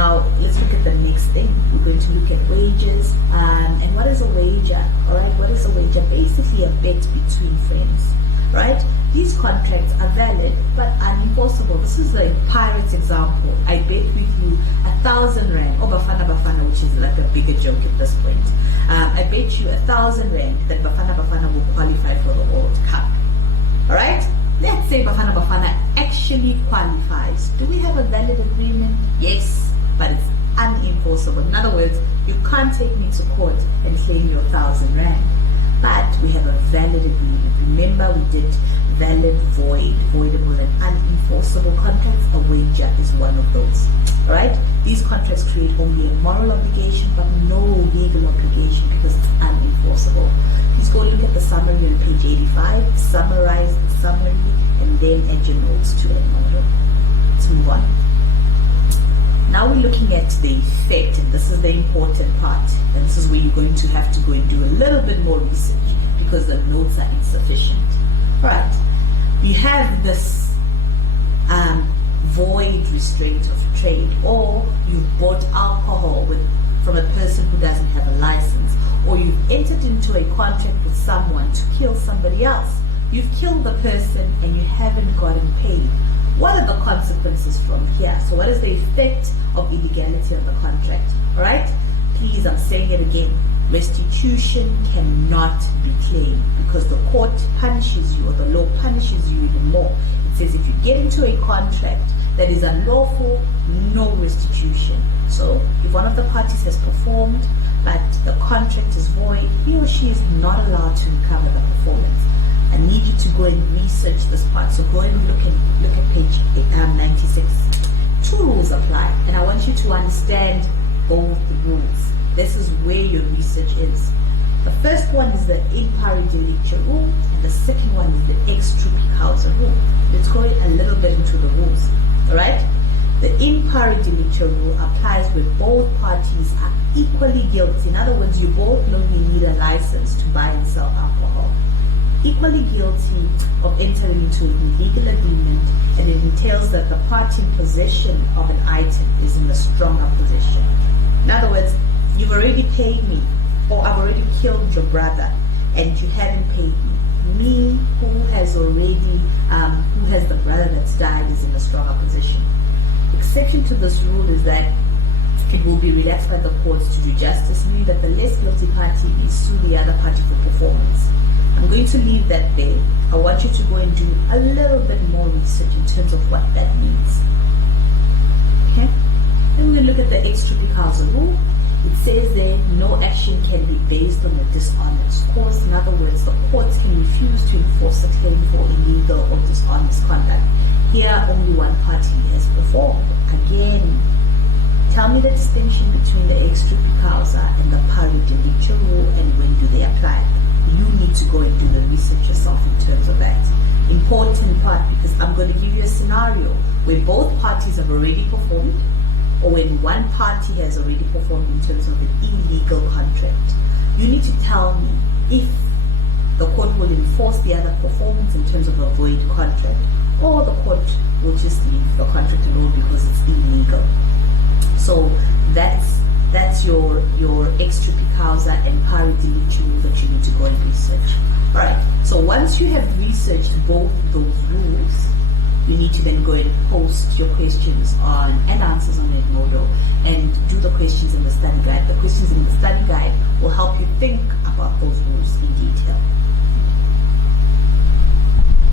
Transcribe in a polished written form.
Now, let's look at the next thing. We're going to look at wages. And what is a wager? All right, what is a wager? Basically a bet between friends, right? These contracts are valid but unenforceable. This is the pirate's example. I bet with you 1,000 rand, or Bafana, which is like a bigger joke at this point. I bet you 1,000 rand that Bafana will qualify for the World Cup. All right? Let's say Bafana actually qualifies. Do we have a valid agreement? Yes, but it's unenforceable. In other words, you can't take me to court and claim your 1,000 rand. But we have a valid agreement. Remember, we did valid, void, voidable, and unenforceable contracts. A wager is one of those. All right? These contracts create only a moral obligation, but no legal obligation because it's unenforceable. Please go look at the summary on page 85, summarize the summary, and then add your notes to it. Let's move on. Now we're looking at the effect, and this is the important part. And this is where you're going to have to go and do a little bit more research because the notes are insufficient. Right. We have this void restraint of trade, or you've bought alcohol from a person who doesn't have a license, or you've entered into a contract with someone to kill somebody else. You've killed the person and you haven't gotten paid. What are the consequences from here? So what is the effect of illegality on the contract? All right? Please, I'm saying it again. Restitution cannot be claimed because the court punishes you, or the law punishes you even more. It says if you get into a contract that is unlawful, no restitution. So if one of the parties has performed but the contract is void, he or she is not allowed to recover the performance. I need you to go and research this part. So go and look at page 96. Two rules apply, and I want you to understand both rules. This is where your research is. The first one is the in pari delicta rule, and the second one is the ex trupi causa rule. Let's go a little bit into the rules. All right? The in pari delicta rule applies where both parties are equally guilty. In other words, you both know you need a license to buy and sell alcohol. Equally guilty of entering into an illegal agreement, and it entails that the party in possession of an item is in a stronger position. In other words, you've already paid me, or I've already killed your brother, and you haven't paid me. Me, who has the brother that's died, is in a stronger position. Exception to this rule is that it will be relaxed by the courts to do justice, meaning that the less guilty party is sue the other party for performance. I'm going to leave that there. I want you to go and do a little bit more research in terms of what that means. Okay? Then we're going to look at the ex trupi causa rule. It says there, no action can be based on a dishonest cause. In other words, the courts can refuse to enforce a claim for illegal or dishonest conduct. Here, only one party has performed. Again, tell me the distinction between the ex trupi causa and the pari delicta rule, and when do they apply? You need to go and do the research yourself in terms of that. Important part, because I'm going to give you a scenario where both parties have already performed, or when one party has already performed in terms of an illegal contract. You need to tell me if the court will enforce the other performance in terms of a void contract, or the court will just leave the contract alone because it's illegal. So that's your ex trupi causa and pari delicta rule that you need to go and research. Alright, so once you have researched both those rules, you need to then go and post your questions and answers on Edmodo and do the questions in the study guide. The questions in the study guide will help you think about those rules in detail.